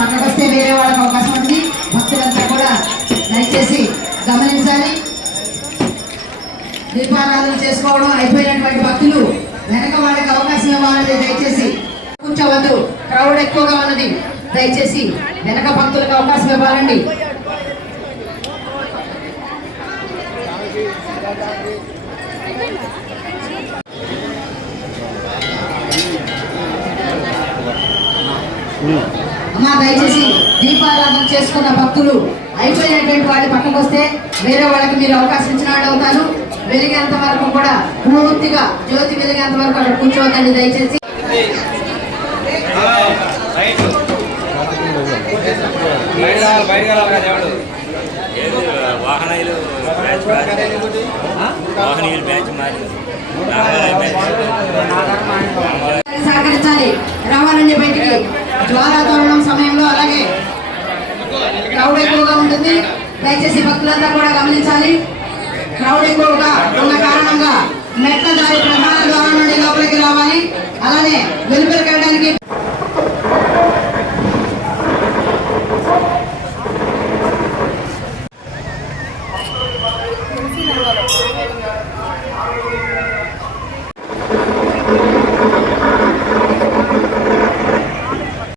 పక్కకు వస్తే వేరే వాళ్ళకి అవకాశం ఉంది. భక్తులంతా కూడా దయచేసి గమనించాలి. దీపారాధన చేసుకోవడం అయిపోయినటువంటి భక్తులు వెనక వాళ్ళకి అవకాశం ఇవ్వాలని దయచేసి కూర్చోవద్దు. క్రౌడ్ ఎక్కువగా ఉన్నది. దయచేసి వెనక భక్తులకు అవకాశం ఇవ్వాలండి. అమ్మా దయచేసి దీపారాధన చేసుకున్న భక్తులు అయిపోయినటువంటి వాళ్ళు పక్కకు వస్తే వేరే వాళ్ళకి మీరు అవకాశం ఇచ్చిన వాళ్ళు అవుతారు. వెలిగేంత వరకు కూడా పూర్తిగా జ్యోతి వెలిగేంత వరకు అక్కడ కూర్చోవద్దండి దయచేసి. ఏది వాహనాలు బ్యాచ్ మారింది. వాహనీయులు బ్యాచ్ మారింది. బయటికి సమయంలో అలాగే క్రౌడ్ ఎక్కువగా ఉంటుంది. దయచేసి భక్తులంతా కూడా గమనించాలి. క్రౌడ్ ఎక్కువగా ఉన్న కారణంగా మెట్ల